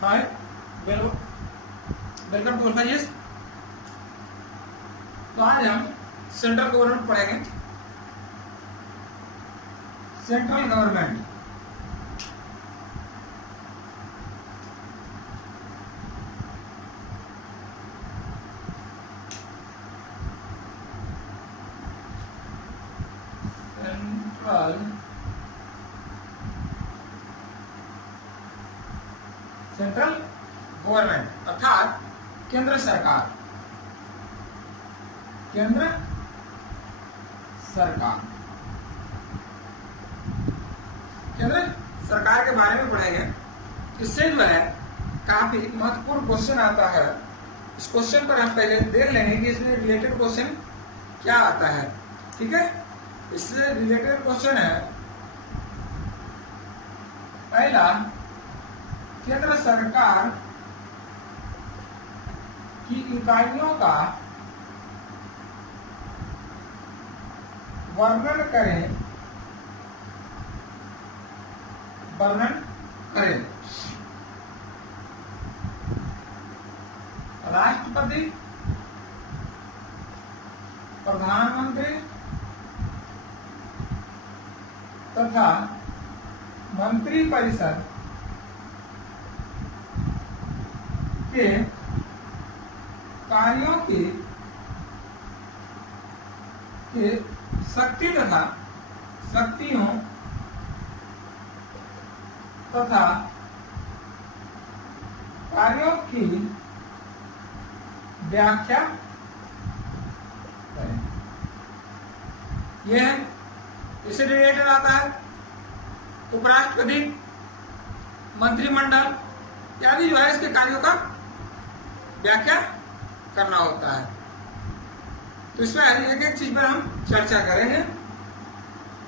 Hi, welcome to अल्फाइज। तो आज हम सेंट्रल गवर्नमेंट पढ़ेंगे। सेंट्रल गवर्नमेंट सेंट्रल गवर्नमेंट अर्थात केंद्र सरकार। केंद्र सरकार केंद्र सरकार के बारे में पढ़ेंगे। इससे जो है काफी महत्वपूर्ण क्वेश्चन आता है। इस क्वेश्चन पर हम पहले देख लेंगे कि इससे रिलेटेड क्वेश्चन क्या आता है। ठीक है, इससे रिलेटेड क्वेश्चन है पहला, केंद्र सरकार की इकाइयों का वर्णन करें। राष्ट्रपति, प्रधानमंत्री तथा मंत्रिपरिषद के कार्यों की शक्ति तथा शक्तियों तथा कार्यों की व्याख्या करें। यह इससे रिलेटेड आता है। उपराष्ट्रपति, मंत्रिमंडल इत्यादि जो है इसके कार्यों का व्याख्या करना होता है। तो इसमें एक एक चीज पर हम चर्चा करेंगे।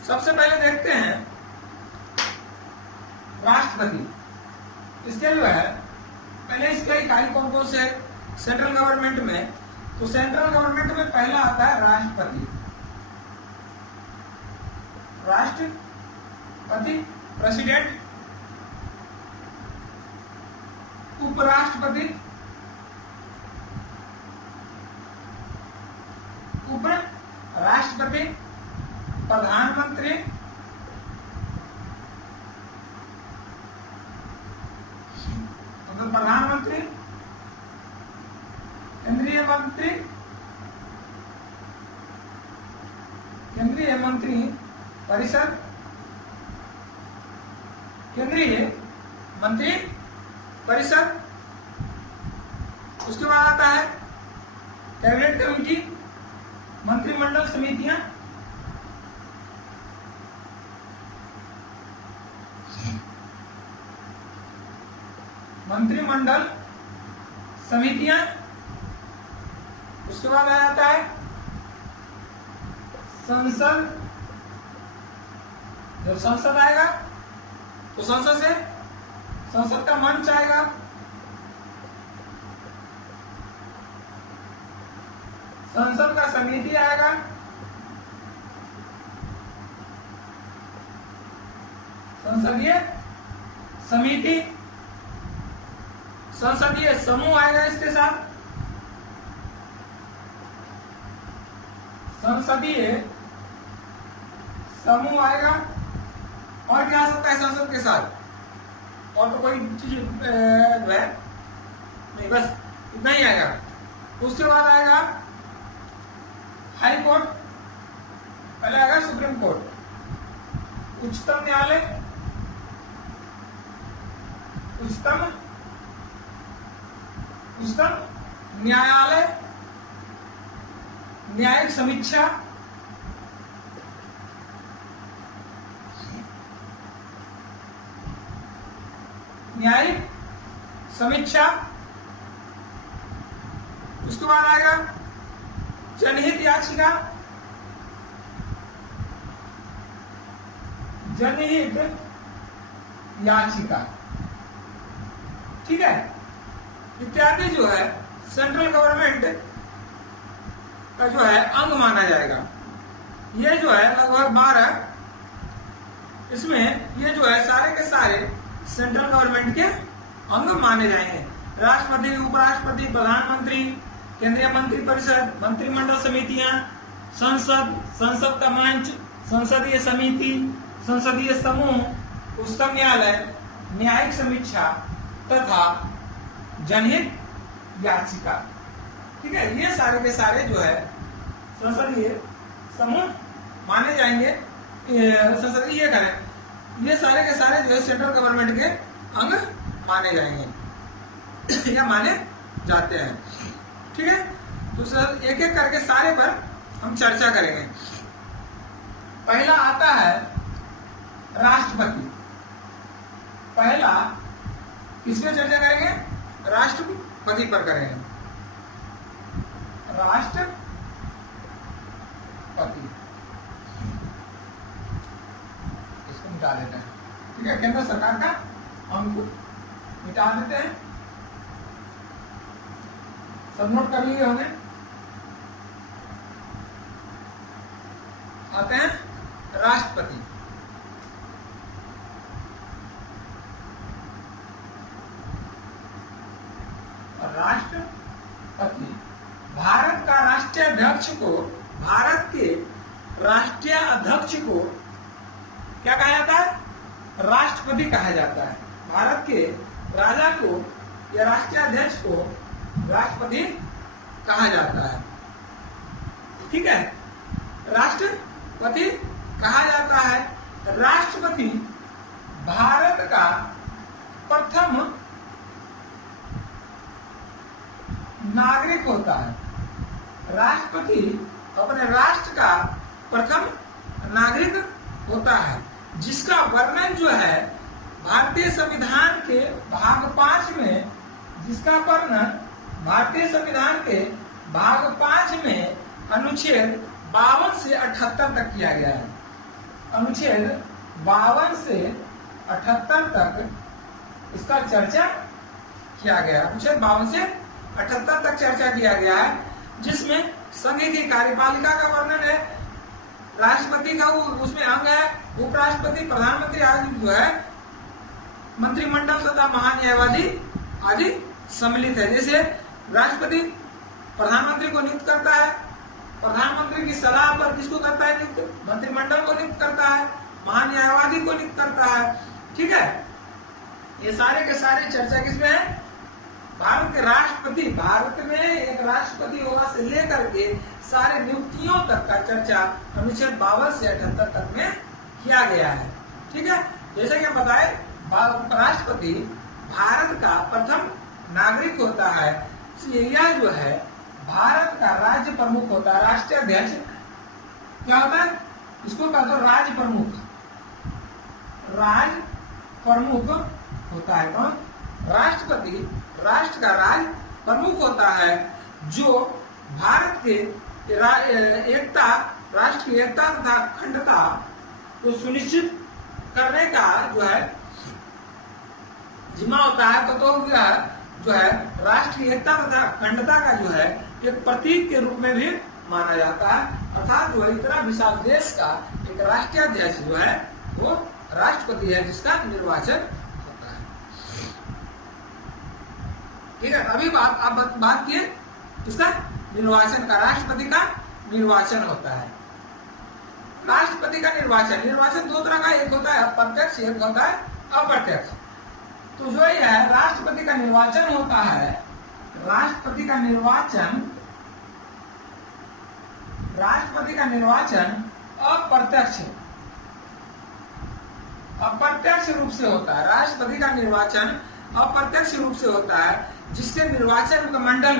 सबसे पहले देखते हैं राष्ट्रपति। इसके जो है पहले इसके इकाई कौन कौन से सेंट्रल गवर्नमेंट में, तो सेंट्रल गवर्नमेंट में पहला आता है राष्ट्रपति। राष्ट्रपति, प्रेसिडेंट, उपराष्ट्रपति, उपराष्ट्रपति, प्रधानमंत्री, प्रधानमंत्री, केंद्रीय मंत्री, केंद्रीय मंत्री परिषद, केंद्रीय मंत्री परिषद। उसके बाद आता है कैबिनेट कमेटी, मंत्रिमंडल समितियां, मंत्रिमंडल समितियां। उसके बाद आ जाता है संसद। जब संसद आएगा तो संसद का मंच आएगा। संसद का समिति आएगा। संसदीय समिति, संसदीय समूह आएगा इसके साथ। संसदीय समूह आएगा। और क्या आ सकता है संसद के साथ? और तो कोई चीज जो है नहीं, बस इतना ही आएगा। उसके बाद आएगा हाई कोर्ट, पहले आएगा सुप्रीम कोर्ट, उच्चतम न्यायालय, उच्चतम न्यायालय, न्यायिक समीक्षा, न्यायिक समीक्षा। उसके बाद आएगा जनहित याचिका, जनहित याचिका। ठीक है, इत्यादि जो है सेंट्रल गवर्नमेंट का जो है अंग माना जाएगा। ये जो है लगभग 12, इसमें ये जो है सारे के सारे सेंट्रल गवर्नमेंट के अंग माने जाएंगे। राष्ट्रपति, उपराष्ट्रपति, प्रधानमंत्री, केंद्रीय मंत्रिपरिषद, मंत्रिमंडल समितियां, संसद, संसद का मंच, संसदीय समिति, संसदीय समूह, उच्चतम न्यायालय, न्यायिक समीक्षा तथा जनहित याचिका। ठीक है, ये सारे के सारे जो है संसदीय समूह माने जाएंगे। संसदीय ये करें, ये सारे के सारे जो है सेंट्रल गवर्नमेंट के अंग माने जाएंगे या माने जाते हैं। ठीक है, तो सर एक एक करके सारे पर हम चर्चा करेंगे। पहला आता है राष्ट्रपति। पहला किस पे चर्चा करेंगे? राष्ट्रपति पर करेंगे। राष्ट्रपति, इसको मिटा देते हैं। ठीक है, केंद्र सरकार का अंग मिटा देते हैं। सब नोट कर लिए होंगे। आते हैं राष्ट्रपति। राष्ट्रपति भारत का राष्ट्रीय अध्यक्ष को, भारत के राष्ट्रीय अध्यक्ष को क्या कहा जाता है? राष्ट्रपति कहा जाता है। भारत के राजा को या राष्ट्रीय अध्यक्ष को राष्ट्रपति कहा जाता है। ठीक है, राष्ट्रपति कहा जाता है। राष्ट्रपति भारत का प्रथम नागरिक होता है। राष्ट्रपति अपने राष्ट्र का प्रथम नागरिक होता है, जिसका वर्णन जो है भारतीय संविधान के भाग 5 में, जिसका वर्णन भारतीय संविधान के भाग 5 में अनुच्छेद 52 से 78 तक किया गया है। अनुच्छेद 52 से 78 तक इसका चर्चा किया गया। अनुच्छेद 52 से 78 तक चर्चा किया गया है, जिसमें संघ की कार्यपालिका का वर्णन है, राष्ट्रपति का उसमें अंग है, उपराष्ट्रपति, प्रधानमंत्री आदि जो है, मंत्रिमंडल तथा महान्यायवादी आदि सम्मिलित है। जैसे राष्ट्रपति प्रधानमंत्री को नियुक्त करता है, प्रधानमंत्री की सलाह पर किसको करता है नियुक्त? मंत्रिमंडल को नियुक्त करता है, महान्यायवादी को नियुक्त करता है। ठीक है, ये सारे के सारे चर्चा किसमें है? भारत के राष्ट्रपति, भारत में एक राष्ट्रपति होगा से लेकर के सारे नियुक्तियों तक का चर्चा अनुच्छेद 52 से 78 तक में किया गया है। ठीक है, जैसे कि हम बताए, राष्ट्रपति भारत का प्रथम नागरिक होता है, इसलिए यह जो है भारत का राज्य प्रमुख होता है। राष्ट्रीय अध्यक्ष क्या होता है? इसको कहते हैं राज्य प्रमुख। राज्य प्रमुख होता है कौन? राष्ट्रपति राष्ट्र का राज्य प्रमुख होता है, जो भारत के एकता, राष्ट्र की एकता तथा अखंडता को सुनिश्चित करने का जो है जिम्मा होता है। तो जो है राष्ट्र की एकता तथा अखंडता का जो है एक प्रतीक के रूप में भी माना जाता है। अर्थात जो इतना विशाल देश का एक राष्ट्रीय अध्यक्ष जो है वो राष्ट्रपति है, जिसका निर्वाचन होता है। ठीक है, अभी आप बात किए किसका? निर्वाचन का। राष्ट्रपति का निर्वाचन होता है। राष्ट्रपति का निर्वाचन दो तरह का, एक होता है प्रत्यक्ष, एक होता है अप्रत्यक्ष। तो जो ये है राष्ट्रपति का निर्वाचन होता है, राष्ट्रपति का निर्वाचन अप्रत्यक्ष रूप से होता है। राष्ट्रपति का निर्वाचन अप्रत्यक्ष रूप से होता है, जिसके निर्वाचन मंडल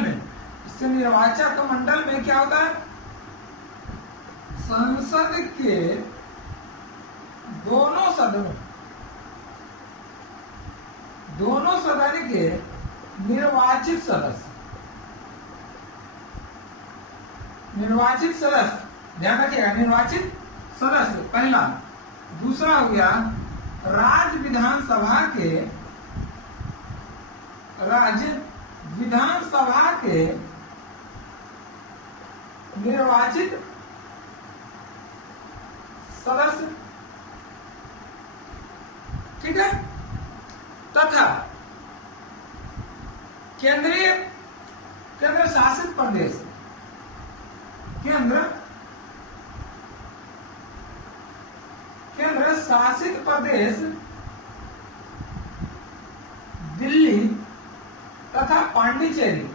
में क्या होता है? संसद के दोनों सदन के निर्वाचित सदस्य, ध्यान रखिएगा, निर्वाचित सदस्य पहला। दूसरा हो गया राज्य विधानसभा के निर्वाचित सदस्य। ठीक है, तथा केंद्र शासित प्रदेश, केंद्र शासित प्रदेश दिल्ली तथा पांडिचेरी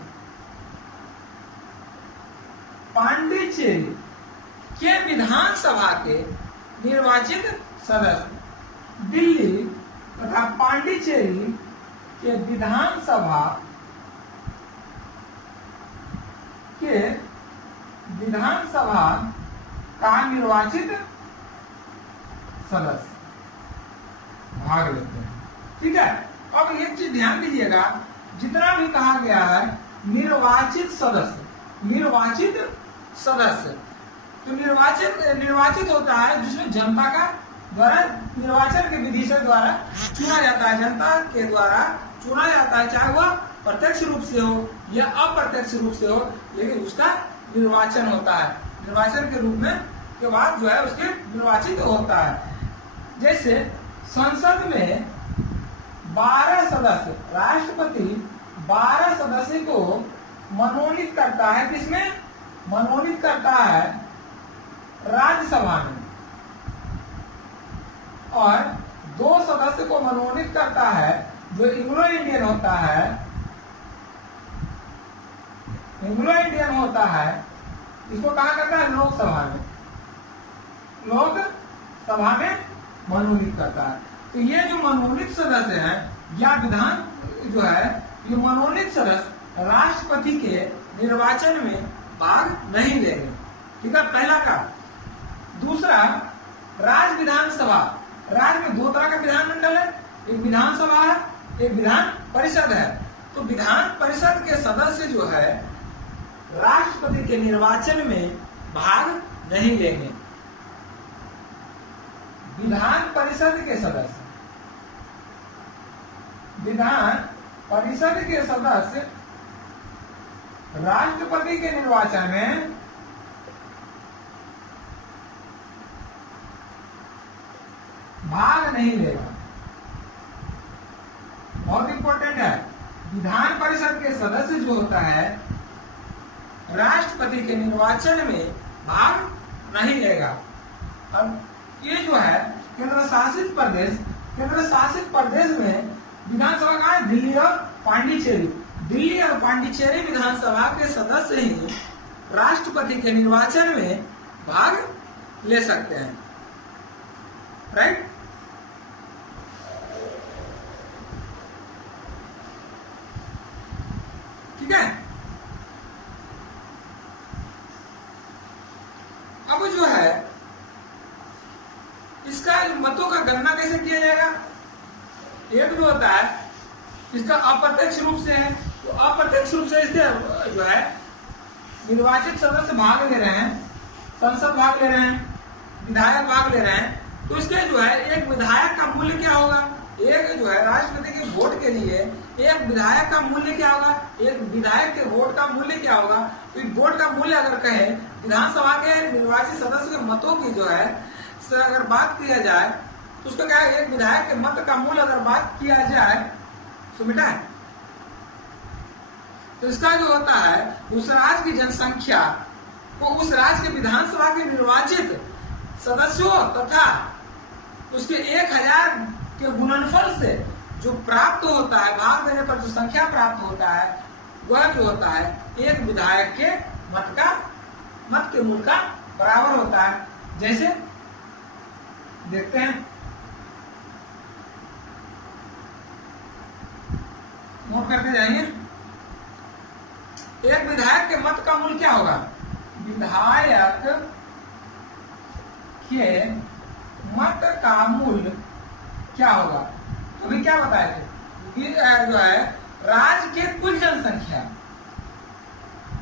के विधानसभा के निर्वाचित सदस्य, दिल्ली तथा पांडिचेरी के विधानसभा का निर्वाचित सदस्य भाग लेते हैं। ठीक है, अब एक चीज ध्यान दीजिएगा, जितना भी कहा गया है निर्वाचित सदस्य, तो निर्वाचित होता है जिसमें जनता का द्वारा निर्वाचन के विधि से द्वारा चुना जाता है, जनता के द्वारा चुना जाता है, चाहे वह प्रत्यक्ष रूप से हो या अप्रत्यक्ष रूप से हो, लेकिन उसका निर्वाचन होता है। निर्वाचन के रूप में के बाद जो है उसके निर्वाचित होता है। जैसे संसद में 12 सदस्य, राष्ट्रपति 12 सदस्य को मनोनीत करता है, किसमें मनोनीत करता है? राज्यसभा में, और 2 सदस्य को मनोनीत करता है जो एंग्लो इंडियन होता है, इसको कहा करता है लोकसभा में मनोनीत करता है। तो ये जो मनोनीत सदस्य हैं या विधान जो है, ये मनोनीत सदस्य राष्ट्रपति के निर्वाचन में भाग नहीं लेंगे। ठीक है, पहला का। दूसरा, राज्य विधानसभा, राज्य में 2 तरह का विधानमंडल है, एक विधानसभा है, एक विधान परिषद है। तो विधान परिषद के सदस्य जो है राष्ट्रपति के निर्वाचन में भाग नहीं लेंगे। विधान परिषद के सदस्य राष्ट्रपति के निर्वाचन में भाग नहीं लेगा। बहुत इंपॉर्टेंट है, विधान परिषद के सदस्य जो होता है राष्ट्रपति के निर्वाचन में भाग नहीं लेगा। अब ये जो है केंद्र शासित प्रदेश में विधानसभा कहाँ है? दिल्ली और पांडिचेरी विधानसभा के सदस्य ही राष्ट्रपति के निर्वाचन में भाग ले सकते हैं। राइट? ठीक है। अब जो है इसका मतों का गणना कैसे किया जाएगा? एक जो होता है इसका अप्रत्यक्ष रूप से है, तो अप्रत्यक्ष रूप से इसके जो है निर्वाचित सदस्य भाग ले रहे हैं, संसद भाग ले रहे हैं, विधायक भाग ले रहे हैं, तो इसके जो है एक विधायक का मूल्य क्या होगा? एक जो है राष्ट्रपति के वोट के लिए एक विधायक का मूल्य क्या होगा? एक विधायक के वोट का मूल्य क्या होगा? तो वोट का मूल्य अगर कहें विधानसभा के निर्वाचित सदस्य के मतों की जो है अगर बात किया जाए तो उसका क्या है? एक विधायक के मत का मूल्य अगर बात किया जाए तो बेटा है, तो इसका जो होता है उस राज्य की जनसंख्या को उस राज्य के विधानसभा के निर्वाचित सदस्यों तथा उसके 1000 के गुणनफल से जो प्राप्त होता है, भाग देने पर जो संख्या प्राप्त होता है, वह जो होता है एक विधायक के मत के मूल्य का बराबर होता है। जैसे देखते हैं, नोट करते जाइए। एक विधायक के मत का मूल्य क्या होगा? विधायक के मत का मूल्य क्या होगा? तो अभी क्या बताए थे? जो है राज्य के कुल जनसंख्या,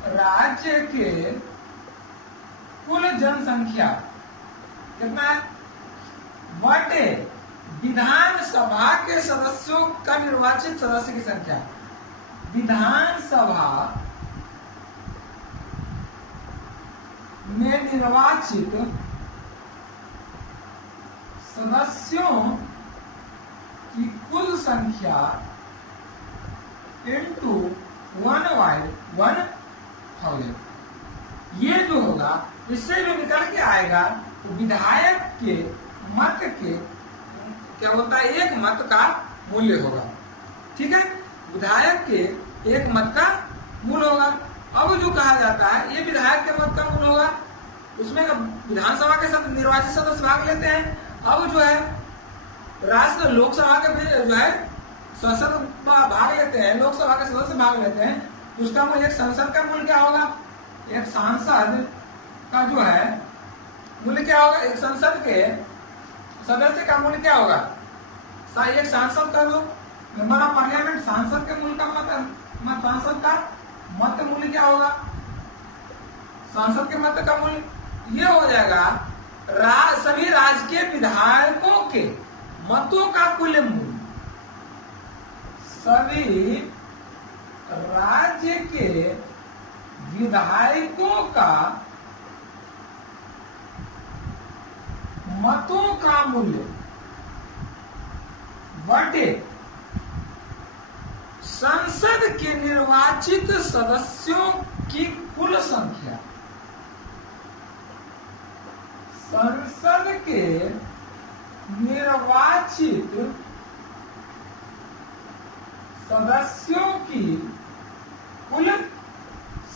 राज्य के कुल जनसंख्या कितना है? बटे विधानसभा के सदस्यों का निर्वाचित सदस्य की संख्या। विधानसभा में निर्वाचित सदस्यों की कुल संख्या इंटू 1/1000। ये जो होगा इससे जो निकल के आएगा तो विधायक के मत के क्या बोलता है, एक मत का मूल्य होगा। ठीक है, विधायक के एक मत का मूल्य होगा। अब जो कहा जाता है ये विधायक के मत का मूल्य होगा, उसमें विधानसभा के साथ निर्वाचित सदस्य भाग लेते हैं। अब जो है राष्ट्र लोकसभा के जो है संसद भाग लेते हैं, लोकसभा के सदस्य भाग लेते हैं, उसका मूल्य एक संसद का मूल्य क्या होगा, एक सांसद का जो है मूल्य क्या होगा, एक संसद के सदस्य का मूल्य क्या होगा, एक सांसद का जो मेंबर ऑफ पार्लियामेंट, सांसद के मूल्य का सांसद का मत मूल्य क्या होगा, सांसद के मत का मूल्य ये हो जाएगा सभी राजकीय विधायकों के मतों का कुल मूल्य। सभी राज्य के विधायकों का मतों का मूल्य बटे संसद के निर्वाचित सदस्यों की कुल संख्या। संसद के निर्वाचित सदस्यों की कुल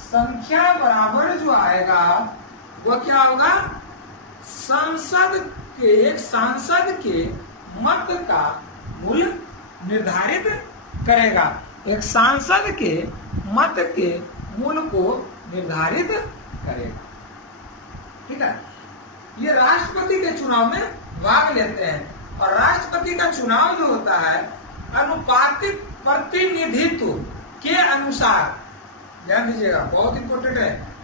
संख्या बराबर जो आएगा वो क्या होगा, संसद के एक सांसद के मत का मूल्य निर्धारित करेगा, एक सांसद के मत के मूल्य को निर्धारित करेगा। ठीक है, ये राष्ट्रपति के चुनाव में भाग लेते हैं और राष्ट्रपति का चुनाव जो होता है अनुपातिक प्रतिनिधित्व के अनुसार, ध्यान दीजिएगा बहुत इंपॉर्टेंट है।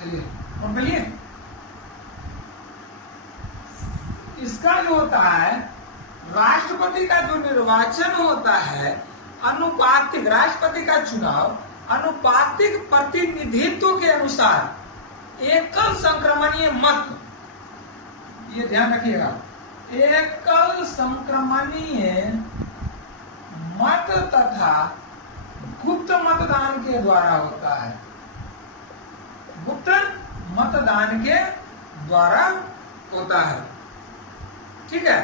चलिए नोट करिए, इसका जो होता है राष्ट्रपति का जो निर्वाचन होता है अनुपातिक, राष्ट्रपति का चुनाव अनुपातिक प्रतिनिधित्व के अनुसार एकल संक्रमणीय मत, ये ध्यान रखिएगा, एकल संक्रमणीय मत तथा गुप्त मतदान के द्वारा होता है, गुप्त मतदान के द्वारा होता है। ठीक है,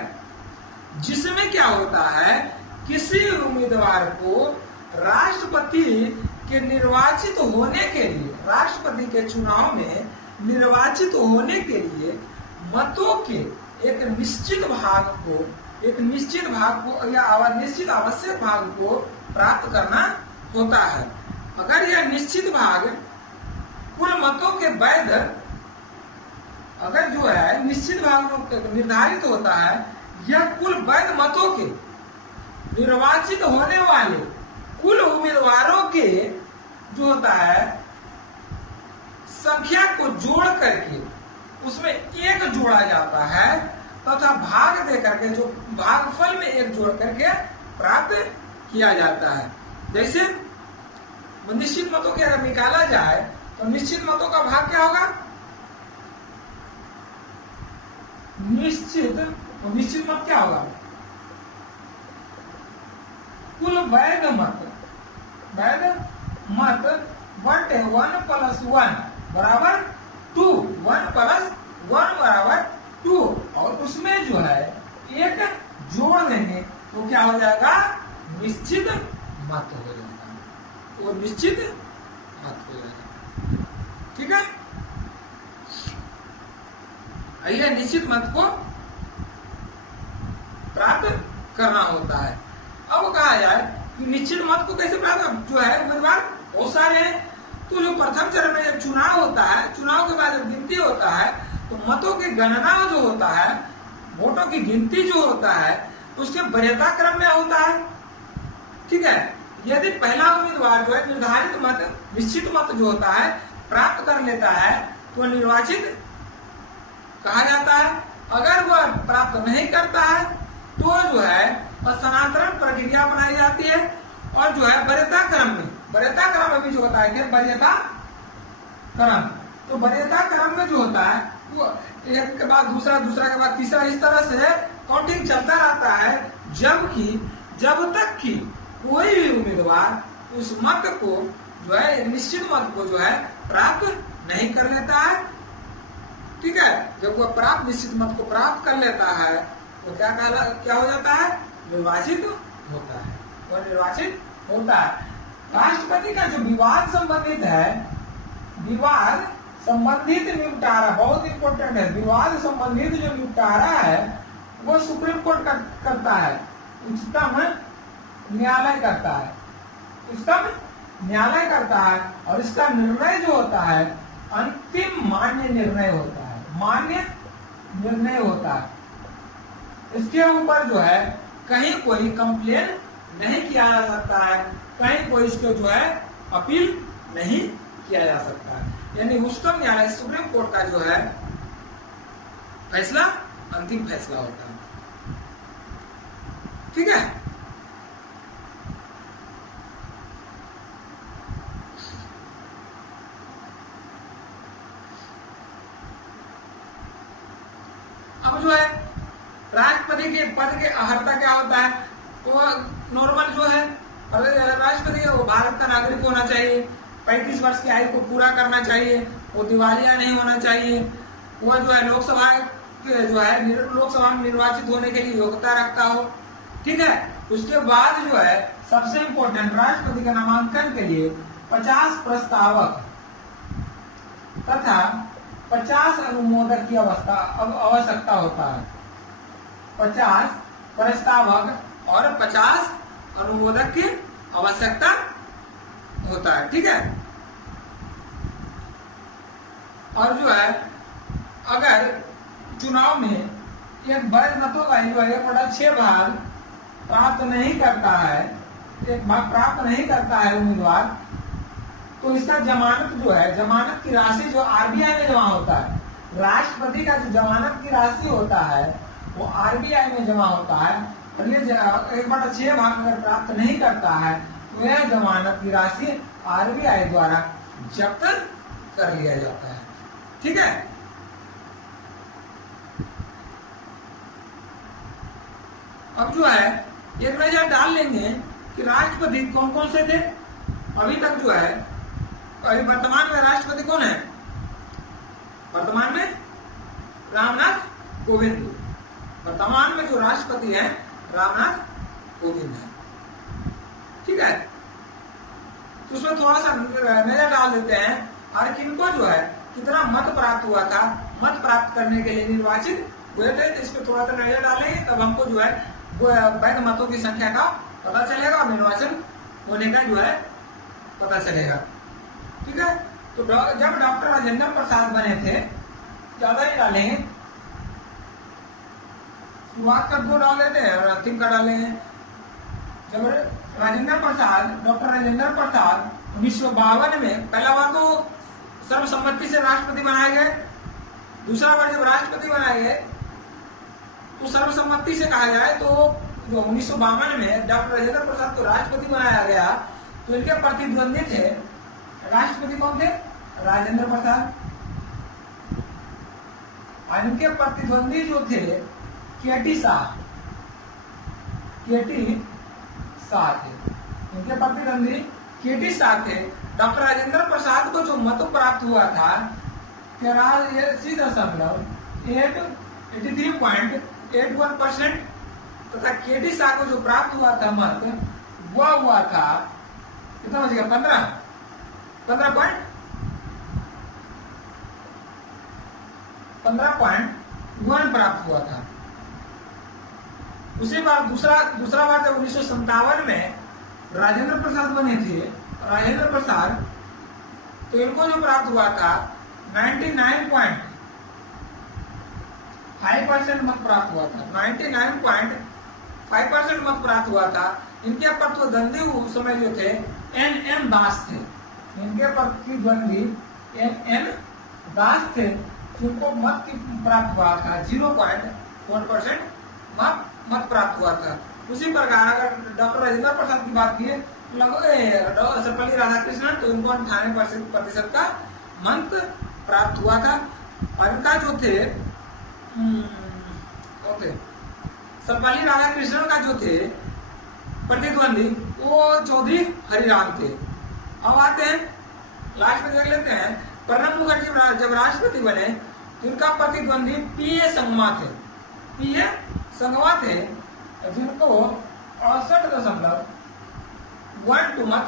जिसमें क्या होता है, किसी उम्मीदवार को राष्ट्रपति के निर्वाचित होने के लिए, राष्ट्रपति के चुनाव में निर्वाचित होने के लिए मतों के एक निश्चित भाग को या निश्चित आवश्यक भाग को प्राप्त करना होता है। अगर यह निश्चित भाग कुल मतों के वैध, अगर जो है निश्चित भाग निर्धारित होता है, यह कुल वैध मतों के निर्वाचित होने वाले कुल उम्मीदवारों के जो होता है संख्या को जोड़ करके उसमें एक जोड़ा जाता है तथा भाग दे करके जो भागफल में एक जोड़ करके प्राप्त किया जाता है। जैसे निश्चित मतों के अगर निकाला जाए तो निश्चित मतों का भाग क्या होगा, निश्चित मत क्या होगा, कुल वैध मत बटे 1 + 1 बराबर 2, 1 + 1 बराबर 2, और उसमें जो है एक जोड़ देंगे तो क्या हो जाएगा, निश्चित मत हो जाएगा, वो निश्चित मत हो जाएगा। ठीक है, यह निश्चित मत को प्राप्त करना होता है। अब कहा जाए कि निश्चित मत को कैसे प्राप्त, जो है उम्मीदवार बहुत सारे हैं, तो जो प्रथम चरण में जब चुनाव होता है, चुनाव के बाद जब गिनती होता है तो मतों की गणना जो होता है, वोटों की गिनती जो होता है उसके वरीयता क्रम में होता है। ठीक है, यदि पहला उम्मीदवार जो है निर्धारित मत, निश्चित मत जो होता है प्राप्त कर लेता है तो निर्वाचित कहा जाता है। अगर वह प्राप्त नहीं करता है तो जो है स्थानांतरण प्रक्रिया बनाई जाती है और जो है वरीयता क्रम में भी जो होता है वरीयता क्रम, तो वरीयता क्रम में जो होता है वो एक के बाद दूसरा, दूसरा के बाद तीसरा, इस तरह से काउंटिंग चलता रहता है। जबकि जब तक कि कोई भी उम्मीदवार उस मत को जो है, निश्चित मत को जो है प्राप्त नहीं कर लेता है। ठीक है, जब वह प्राप्त निश्चित मत को प्राप्त कर लेता है तो क्या हो जाता है? निर्वाचित होता है, वह निर्वाचित होता है। राष्ट्रपति का जो विवाद संबंधित है, विवाद संबंधित निपटारा बहुत इंपॉर्टेंट है। विवाद संबंधित जो निपटारा है वो सुप्रीम कोर्ट करता है, उच्चतम न्यायालय करता है, उच्चतम न्यायालय करता है। और इसका निर्णय जो होता है अंतिम मान्य निर्णय होता है, मान्य निर्णय होता है। इसके ऊपर जो है कहीं कोई कंप्लेन नहीं किया जा सकता है, कहीं कोई इसको जो है अपील नहीं किया जा सकता है। यानी उच्चतम न्यायालय सुप्रीम कोर्ट का जो है फैसला अंतिम फैसला होता है। ठीक है, अब जो है राष्ट्रपति के पद के अर्हता क्या होता है? वो नॉर्मल जो है राष्ट्रपति वो भारत का नागरिक होना चाहिए, 35 वर्ष की आयु को पूरा करना चाहिए, वो दिवालिया नहीं होना चाहिए, वो जो है लोकसभा में निर्वाचित होने के लिए योग्यता रखता हो। ठीक है, उसके बाद जो है सबसे इंपॉर्टेंट, राष्ट्रपति का नामांकन के लिए 50 प्रस्तावक तथा 50 अनुमोदक की आवश्यकता होता है। 50 प्रस्तावक और 50 अनुमोदक की आवश्यकता होता है। ठीक है, और जो है अगर चुनाव में एक वैध मतों का 1/6 भाग प्राप्त नहीं करता है, एक भाग प्राप्त नहीं करता है उम्मीदवार, तो इसका जमानत जो है, जमानत की राशि जो आरबीआई में जमा होता है, राष्ट्रपति का जो जमानत की राशि होता है वो आरबीआई में जमा होता है। और ये 1/6 भाग अगर प्राप्त नहीं करता है तो यह जमानत की राशि आरबीआई द्वारा जब्त कर लिया जाता है। ठीक है, अब जो है एक नजर डाल लेंगे कि राष्ट्रपति कौन कौन से थे अभी तक। जो है अभी वर्तमान में राष्ट्रपति कौन है? वर्तमान में रामनाथ कोविंद। वर्तमान में जो राष्ट्रपति है रामनाथ कोविंद है। ठीक है, तो उसमें थोड़ा सा नजर डाल देते हैं और किनको जो है कितना मत प्राप्त हुआ था, मत प्राप्त करने के लिए निर्वाचित हुए थे, तो इस पर थोड़ा सा नजर डालेंगे, तब हमको जो है वैध मतों की संख्या का पता चलेगा और निर्वाचन होने का जो है पता चलेगा। ठीक है, तो जब डॉक्टर राजेंद्र प्रसाद बने थे, ज्यादा ही डालेंगे, शुरुआत का 2 डाल देते हैं और अंतिम का डालेंगे। जब डॉक्टर राजेंद्र प्रसाद 1952 में पहला बार तो सर्वसम्मति से राष्ट्रपति बनाए गए, दूसरा बार जब राष्ट्रपति बनाए गए तो सर्वसम्मति से कहा जाए तो जो 1952 में डॉक्टर राजेंद्र प्रसाद को राष्ट्रपति बनाया गया, तो इनके प्रतिद्वंदी थे, राष्ट्रपति कौन थे? राजेंद्र प्रसाद। और इनके प्रतिद्वंदी जो थे केटी शाह थे, इनके प्रतिद्वंदी केटी शाह थे। डॉक्टर राजेंद्र प्रसाद को जो मत प्राप्त हुआ था 83.81% तथा केटी शाह को जो प्राप्त हुआ था मत वह हुआ था कितना बचेगा? 15.1 प्राप्त हुआ था। उसी बार दूसरा बार जब 1957 में राजेंद्र प्रसाद बने थे, राजेंद्र प्रसाद, तो इनको जो प्राप्त हुआ था 99.5% मत प्राप्त हुआ था, 99.5% मत प्राप्त हुआ था। इनके प्रतिद्वंदी उस समय जो थे NM दास थे, इनके प्रतिद्वंदी NM दास थे, जिनको मत प्राप्त हुआ था 0.1% मत प्राप्त हुआ था। उसी प्रकार अगर डॉक्टर राजेंद्र प्रसाद की बात की लगभग सर्वपल्ली राधाकृष्णन, तो इनको 98% का मत प्राप्त हुआ था। और इनका जो थे सर्वपल्ली राधाकृष्णन का जो थे प्रतिद्वंदी वो चौधरी हरिराम थे। अब आते हैं लास्ट में देख लेते हैं, प्रणब मुखर्जी जब राष्ट्रपति बने तो इनका प्रतिद्वंदी पीए संगमा थे। पीए संगमा थे जिनको 68.12 मत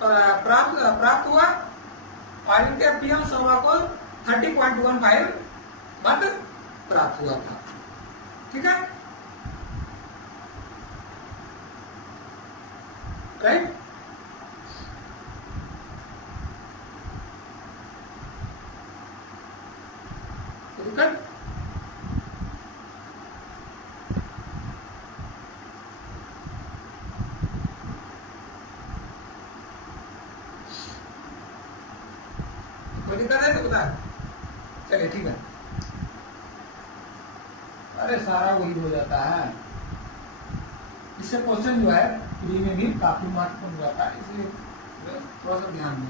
प्राप्त हुआ और इनके पीएम संगमा को 30.15 मत प्राप्त हुआ था। ठीक है, राइट। दिक्कत कोई दिक्कत है तो बता। चलिए ठीक है। अरे सारा वही हो जाता है, इससे क्वेश्चन जो है प्री में भी काफी महत्वपूर्ण हो जाता है, इसलिए थोड़ा सा ध्यान दें।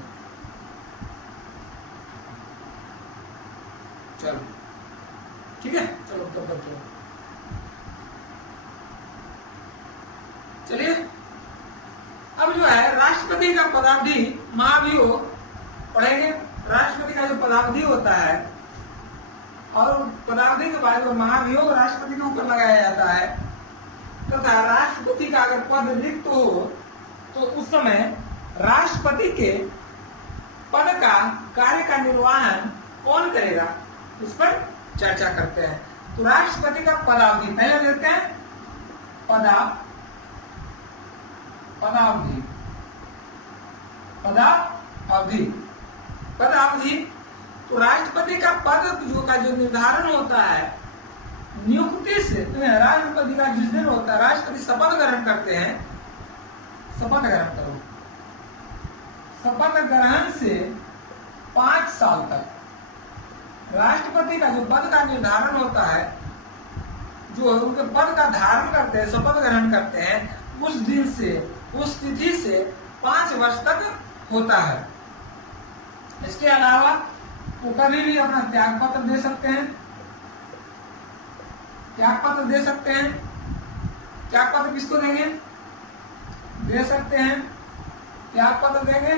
चलो ठीक है, चलो तब तक चलो। चलिए अब जो है राष्ट्रपति का पदावधि महाभियोग पढ़ेंगे। राष्ट्रपति का जो पदावधि होता है और पदावधि के बाद जो महाभियोग राष्ट्रपति के ऊपर लगाया जाता है तथा राष्ट्रपति का अगर पद रिक्त हो तो उस समय राष्ट्रपति के पद का कार्य का निर्वहन कौन करेगा, इस पर चर्चा करते हैं। तो राष्ट्रपति का पदावधि पहले देखते हैं। पदावधि तो राष्ट्रपति का पद जो निर्धारण होता है नियुक्ति से, तो राष्ट्रपति का जिस दिन होता है राष्ट्रपति शपथ ग्रहण करते हैं, शपथ ग्रहण से 5 साल तक राष्ट्रपति का जो पद का निर्धारण होता है, जो उनके पद का धारण करते हैं, शपथ ग्रहण करते हैं, उस दिन से, उस तिथि से 5 वर्ष तक होता है। इसके अलावा वो कभी भी अपना त्याग पत्र दे सकते हैं। त्याग पत्र किसको देंगे? दे सकते हैं, त्याग पत्र देंगे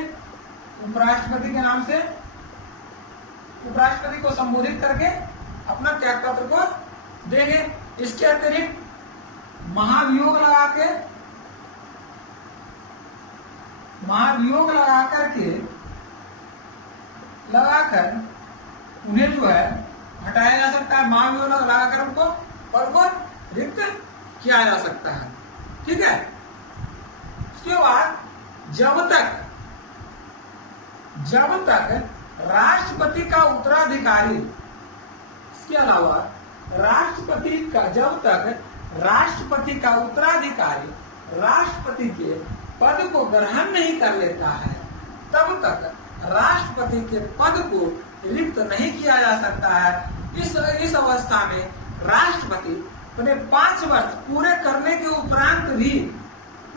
उपराष्ट्रपति के नाम से, उपराष्ट्रपति को संबोधित करके अपना त्याग पत्र को देंगे। इसके अतिरिक्त महाभियोग लगाकर उन्हें जो है हटाया जा सकता है। महाभियोग लगाकर उनको पद को रिक्त किया जा सकता है। ठीक है, उसके बाद जब तक राष्ट्रपति का उत्तराधिकारी, इसके अलावा जब तक राष्ट्रपति का उत्तराधिकारी राष्ट्रपति के पद को ग्रहण नहीं कर लेता है, तब तक राष्ट्रपति के पद को रिक्त नहीं किया जा सकता है। इस अवस्था में राष्ट्रपति अपने 5 वर्ष पूरे करने के उपरांत भी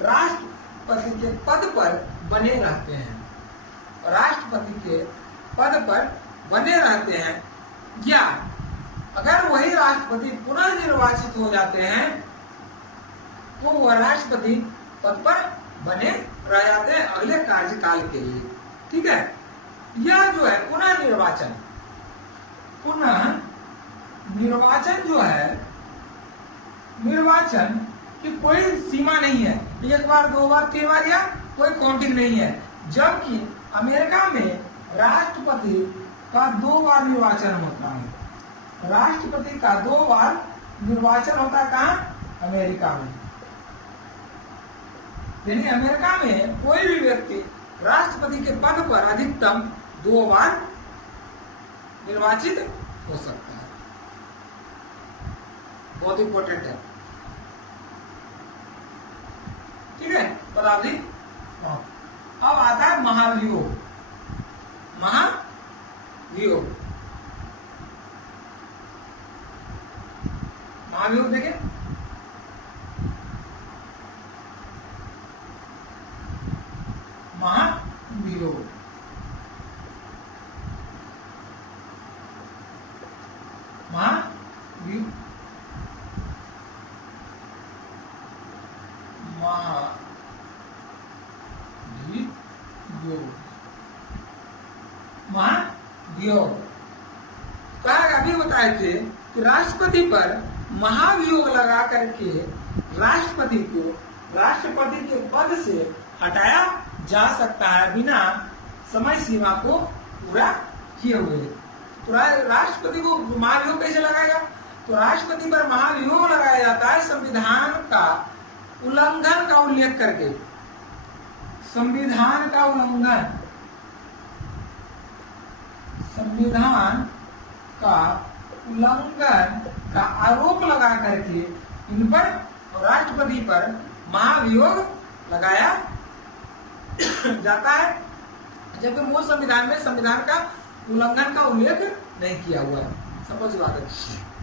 राष्ट्रपति के पद पर बने रहते हैं। या अगर वही राष्ट्रपति पुनः निर्वाचित हो जाते हैं तो वह राष्ट्रपति पद पर बने रह जाते हैं अगले कार्यकाल के लिए। ठीक है, यह जो है पुनः निर्वाचन जो है, निर्वाचन की कोई सीमा नहीं है, 1 बार 2 बार 3 बार या कोई काउंटिंग नहीं है। जबकि अमेरिका में राष्ट्रपति का 2 बार निर्वाचन होता है। राष्ट्रपति का 2 बार निर्वाचन होता है। कहाँ? अमेरिका में। यानी अमेरिका में कोई भी व्यक्ति राष्ट्रपति के पद पर अधिकतम 2 बार निर्वाचित हो सकता है। बहुत इंपॉर्टेंट है। ठीक है, पदावधि। अब आता है महाभियोग। महाभियोग देखें, महाभियोग महावियोग। कहा अभी बताए थे कि राष्ट्रपति पर महाभियोग लगा करके राष्ट्रपति को राष्ट्रपति के पद से हटाया जा सकता है बिना समय सीमा को पूरा किए हुए। तो राष्ट्रपति को महाभियोग कैसे लगाएगा? तो राष्ट्रपति पर महाभियोग लगाया जाता है संविधान का उल्लंघन का उल्लेख करके। संविधान का उल्लंघन, संविधान का उल्लंघन का आरोप लगा करके इन पर राष्ट्रपति पर महाभियोग लगाया जाता है, जबकि मूल संविधान में संविधान का उल्लंघन का उल्लेख नहीं किया हुआ है। समझ बात है।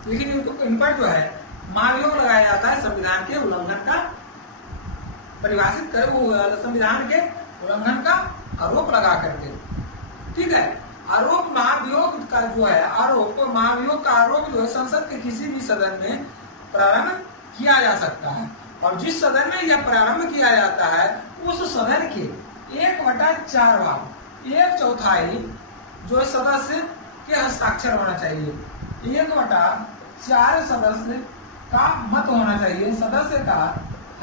लेकिन इन पर जो है महाभियोग लगाया जाता है संविधान के उल्लंघन का परिभाषित कर, संविधान के उल्लंघन का आरोप लगा करके। ठीक है। आरोप महाभियोग का जो है महाभियोग का आरोप जो है संसद के किसी भी सदन में प्रारंभ किया जा सकता है, और जिस सदन में यह प्रारंभ किया जाता है उस सदन के 1/4 भाग 1/4 जो सदस्य के हस्ताक्षर होना चाहिए। 1/4 सदस्य का मत होना चाहिए, सदस्य का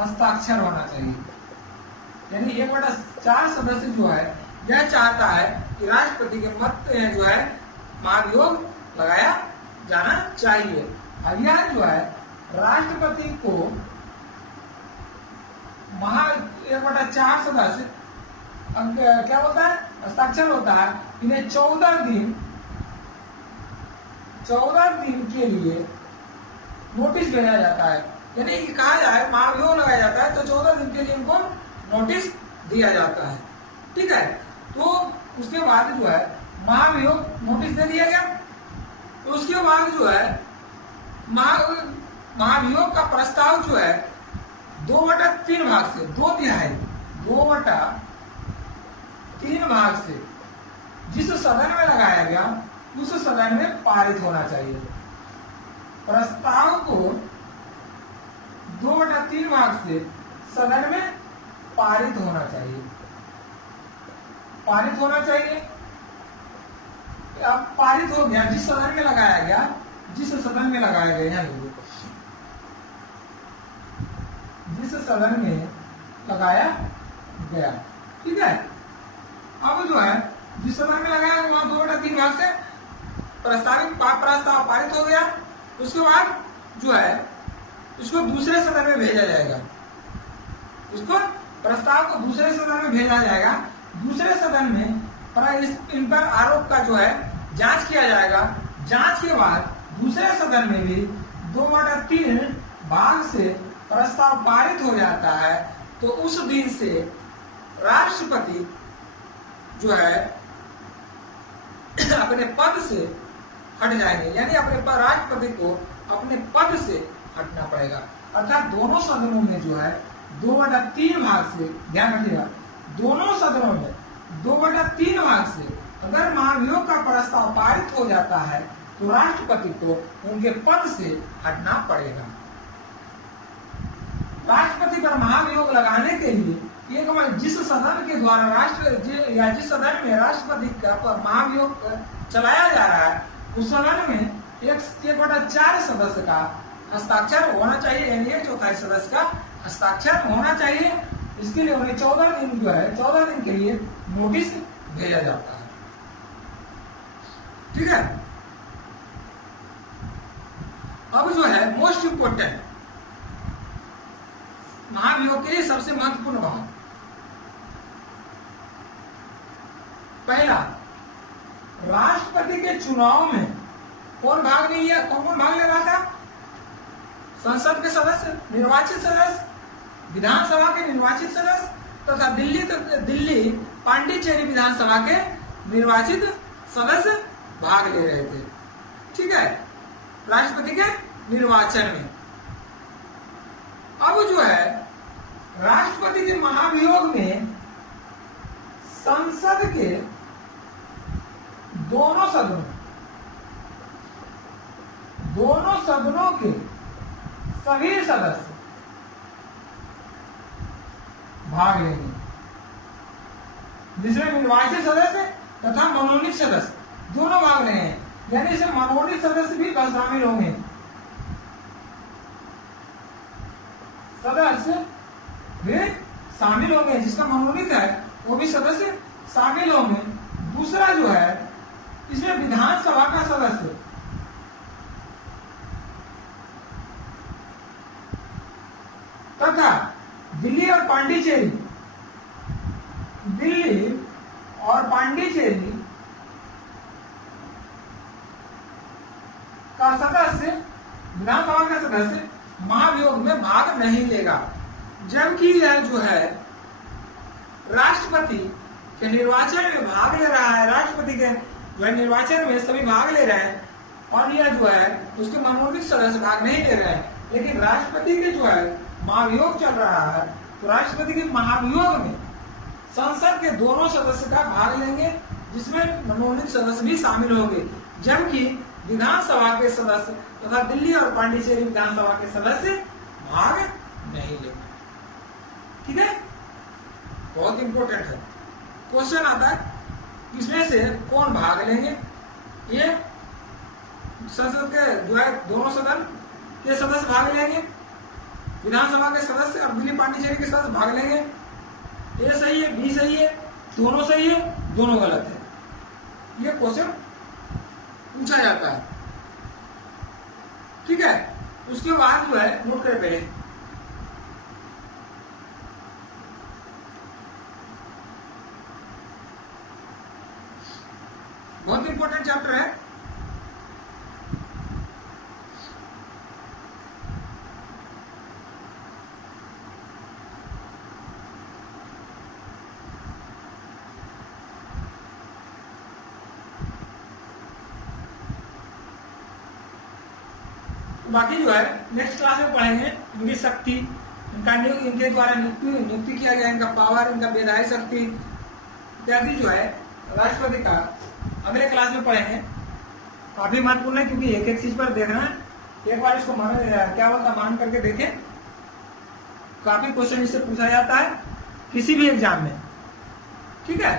हस्ताक्षर होना चाहिए। यानी 1/4 सदस्य जो है यह चाहता है कि राष्ट्रपति के मत जो है महाभियोग लगाया जाना चाहिए। और यह जो है राष्ट्रपति को 1/4 सदस्य क्या होता है? हस्ताक्षर होता है। इन्हें 14 दिन के लिए नोटिस भेजा जाता है। यानी कि कहा जाए महाभियोग लगाया जाता है तो 14 दिन के लिए इनको नोटिस दिया जाता है। ठीक है। तो उसके बाद जो है महाभियोग नोटिस दे दिया गया, तो उसके बाद जो है महाभियोग का प्रस्ताव जो है 2/3 भाग से 2/3 भाग से जिस सदन में लगाया गया उस सदन में पारित होना चाहिए। प्रस्ताव को 2/3 भाग से सदन में पारित होना चाहिए। पारित होना चाहिए। अब पारित हो गया, जिस सदन में लगाया गया, जिस सदन में लगाया गया, जिस सदन में लगाया गया। ठीक है। अब जो है जिस सदन में लगाया गया वहां 2/3 भाग से प्रस्ताव पारित हो गया। उसके बाद जो है इसको दूसरे सदन में भेजा जाएगा। इसको प्रस्ताव को दूसरे सदन में भेजा जाएगा। दूसरे सदन में इन पर आरोप का जो है जांच किया जाएगा। जांच के बाद दूसरे सदन में भी 2/3 भाग से प्रस्ताव पारित हो जाता है, तो उस दिन से राष्ट्रपति जो है अपने पद से हट जाएंगे। यानी राष्ट्रपति को अपने पद से हटना पड़ेगा। अर्थात दोनों सदनों में जो है 2/3 भाग से, ध्यान रखिएगा, दोनों सदनों में 2/3 भाग से अगर महाभियोग का प्रस्ताव पारित हो जाता है तो राष्ट्रपति को उनके पद से हटना पड़ेगा। राष्ट्रपति पर महाभियोग लगाने के लिए जिस सदन के द्वारा जिस सदन में राष्ट्रपति का महाभियोग चलाया जा रहा है उस सदन में 1/4 सदस्य का हस्ताक्षर होना चाहिए। यानी 1/4 सदस्य का हस्ताक्षर होना चाहिए। इसके लिए उन्हें 14 दिन जो है 14 दिन के लिए नोटिस भेजा जाता है। ठीक है। अब जो है मोस्ट इंपोर्टेंट महाभियोग के लिए सबसे महत्वपूर्ण भाग, पहला, राष्ट्रपति के चुनाव में कौन भाग नहीं लिया? कौन भाग ले रहा था? संसद के सदस्य, निर्वाचित सदस्य, विधानसभा के निर्वाचित सदस्य तथा दिल्ली पांडिचेरी विधानसभा के निर्वाचित सदस्य भाग ले रहे थे। ठीक है। राष्ट्रपति के निर्वाचन में। अब जो है राष्ट्रपति के महाभियोग में संसद के दोनों सदनों के सभी सदस्य भाग लेंगे, जिसमें निर्वाचित सदस्य तथा मनोनीत सदस्य दोनों भाग रहे हैं, यानी इसमें मनोनीत सदस्य भी शामिल होंगे, सदस्य भी शामिल होंगे, जिसका मनोनीत है वो भी सदस्य शामिल होंगे। दूसरा जो है इसमें विधानसभा का सदस्य तथा दिल्ली और पांडिचेरी, दिल्ली और पांडिचेरी का सदस्य, विधानसभा का सदस्य महाभियोग में भाग नहीं लेगा, जबकि यह जो है राष्ट्रपति के निर्वाचन में भाग ले रहा है, राष्ट्रपति के जो निर्वाचन में सभी भाग ले रहे हैं, और यह जो है उसके मनोनीत सदस्य भाग नहीं ले रहे हैं। लेकिन राष्ट्रपति के जो है महाभियोग चल रहा है, तो राष्ट्रपति के महाभियोग में संसद के दोनों सदस्य का भाग लेंगे, जिसमें मनोनीत सदस्य भी शामिल होंगे, जबकि विधानसभा के सदस्य तथा दिल्ली और पांडिचेरी विधानसभा के सदस्य भाग नहीं लेंगे। ठीक है, बहुत इंपॉर्टेंट है। क्वेश्चन आता है इसमें से कौन भाग लेंगे? ये संसद के जो है दोनों सदन के सदस्य भाग लेंगे, विधानसभा के सदस्य और दिल्ली पांडिचेरी के सदस्य भाग लेंगे। ए सही है, बी सही है, दोनों सही है, दोनों गलत है। ये क्वेश्चन पूछा जाता है। ठीक है, उसके बाद जो है नोट करें पहले, बहुत इंपॉर्टेंट चैप्टर है। बाकी जो है नेक्स्ट क्लास में पढ़ेंगे इनकी शक्ति, इनके द्वारा नियुक्ति किया गया इनका पावर, इनका विधायी शक्ति इत्यादि जो है राष्ट्रपति का अगले क्लास में पढ़ेंगे। काफी महत्वपूर्ण है, क्योंकि एक एक चीज पर देखना है, एक बार इसको क्या होता मान करके देखें। काफी क्वेश्चन इससे पूछा जाता है किसी भी एग्जाम में। ठीक है।